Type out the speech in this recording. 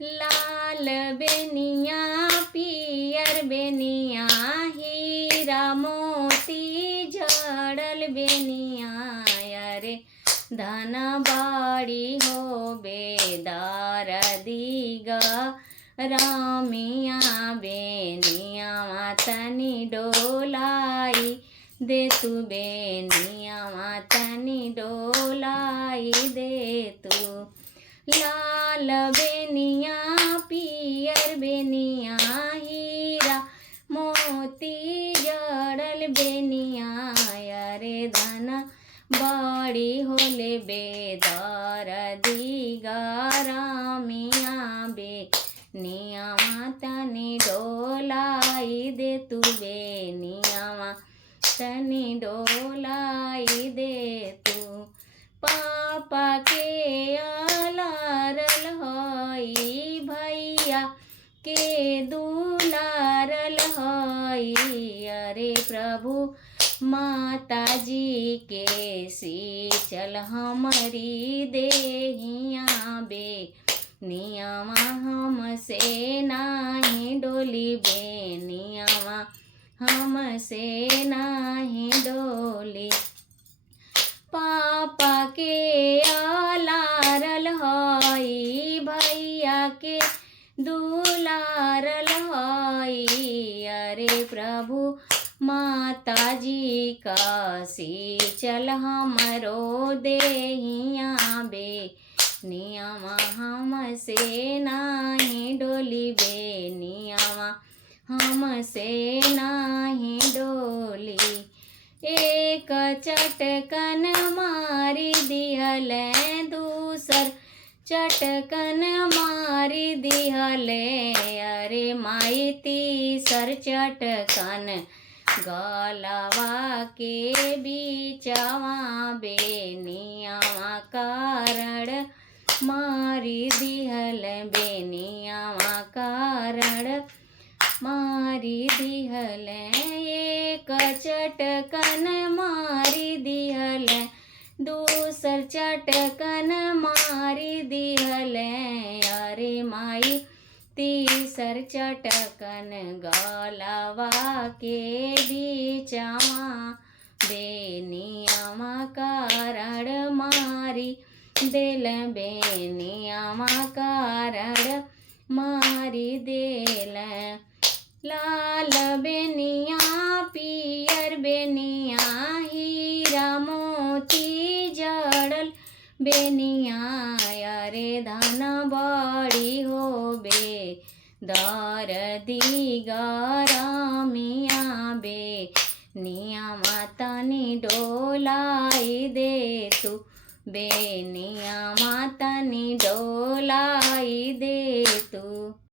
लाल बेनिया पियर बेनिया हीरा मोती जड़ल बेनिया अरे धन बाड़ी हो बेदार दीगा रामिया बेनिया तनी डोलाई दे तू बेनिया तनी डोलाई दे तू। लाल बेनिया पियर बेनिया हीरा मोती जड़ल बेनिया अरे धन बाड़ी होले बेदार दीगा रामिया बेनिया तनी डोलाई दे तू बेनिया तनी डोलाई दे तू। पापा के अलारल हई भैया के दुलारल हई अरे प्रभु माता जी के सींचल हमरी देहिया बेनिया हमसे नाही डोली बेनिया हमसे नाही डोली। पापा के अलारल हई भैया के दुलारल हई अरे प्रभु माता जी का सींचल हमरो देहिया बेनिया हमसे नाही डोली बेनिया हमसे नाही डोली। एक चटकन मारी दिहल दूसर चटकन मारी दिहले अरे माई तीसर चटकन गलवा के बीचवा बेनिया कारण मारी दिहल बेनिया कारण मारी दिहल। एक चटकन मारी दिहल दूसर चटकन मारी दिहल अरे माई तीसर चटकन गलवा के बीचवा बेनिया कारण मारी दिल बेनिया कारण मारी दिल। लाल बेनिया पियर बेनिया हीरा मोती जड़ल बेनिया अरे धन बड़ी हो बेदार दीगा रामिया बेनिया तनी डोलाई दे तू बेनिया तनी डोलाई दे तू।